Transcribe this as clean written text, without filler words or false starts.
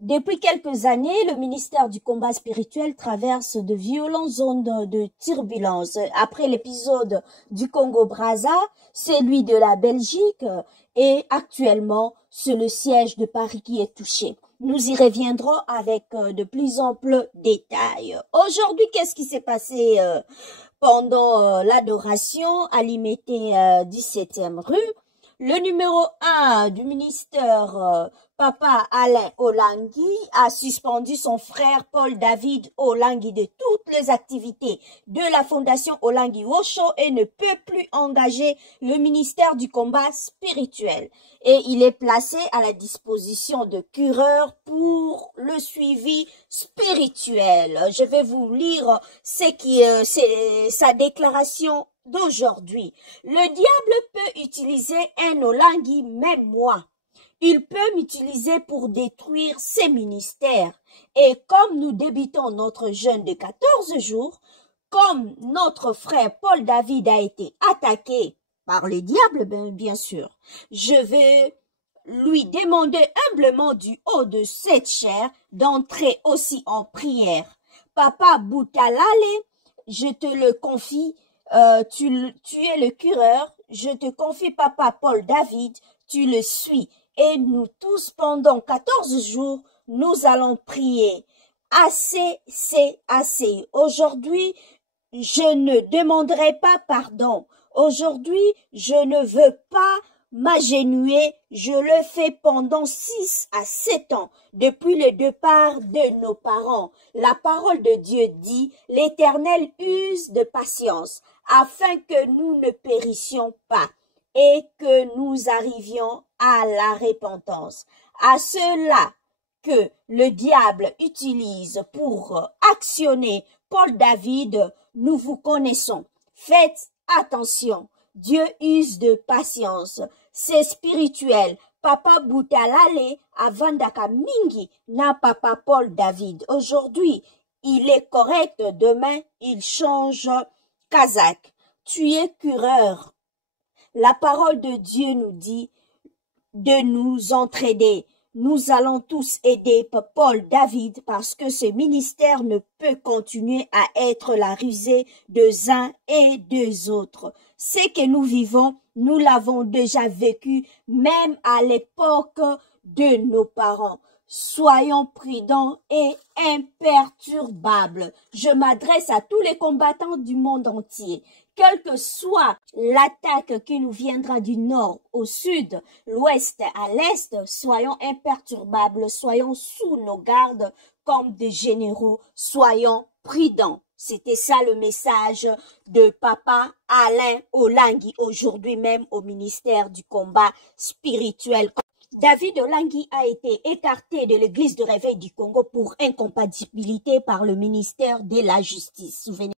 Depuis quelques années, le ministère du combat spirituel traverse de violentes zones de turbulence. Après l'épisode du Congo-Brazza, celui de la Belgique et actuellement, c'est le siège de Paris qui est touché. Nous y reviendrons avec de plus amples détails. Aujourd'hui, qu'est-ce qui s'est passé pendant l'adoration à l'Imité 17e rue? Le numéro 1 du ministère, Papa Alain Olangui, a suspendu son frère Paul David Olangui de toutes les activités de la Fondation Olangui Osho et ne peut plus engager le ministère du combat spirituel. Et il est placé à la disposition de cureurs pour le suivi spirituel. Je vais vous lire c'est sa déclaration d'aujourd'hui. Le diable peut utiliser un Olangui, même moi. Il peut m'utiliser pour détruire ses ministères. Et comme nous débutons notre jeûne de 14 jours, comme notre frère Paul David a été attaqué par le diable, bien sûr, je vais lui demander humblement du haut de cette chair d'entrer aussi en prière. Papa Boutalale, je te le confie, tu es le cureur, je te confie Papa Paul David, tu le suis. Et nous tous, pendant 14 jours, nous allons prier. Assez, c'est assez. Aujourd'hui, je ne demanderai pas pardon. Aujourd'hui, je ne veux pas m'agenouiller. Je le fais pendant 6 à 7 ans, depuis le départ de nos parents. La parole de Dieu dit, l'Éternel use de patience, afin que nous ne périssions pas et que nous arrivions à la repentance. À cela que le diable utilise pour actionner Paul David, nous vous connaissons. Faites attention. Dieu use de patience. C'est spirituel. Papa Boutalale avandaka mingi na Papa Paul David. Aujourd'hui, il est correct. Demain, il change kazakh. Tu es cureur. La parole de Dieu nous dit de nous entraider. Nous allons tous aider Paul David parce que ce ministère ne peut continuer à être la rusée des uns et des autres. Ce que nous vivons, nous l'avons déjà vécu même à l'époque de nos parents. Soyons prudents et imperturbables. Je m'adresse à tous les combattants du monde entier. Quelle que soit l'attaque qui nous viendra du nord au sud, l'ouest à l'est, soyons imperturbables, soyons sous nos gardes comme des généraux, soyons prudents. C'était ça le message de Papa Alain Olangui, aujourd'hui même au ministère du combat spirituel. David Olangui a été écarté de l'église de réveil du Congo pour incompatibilité par le ministère de la Justice. Souvenez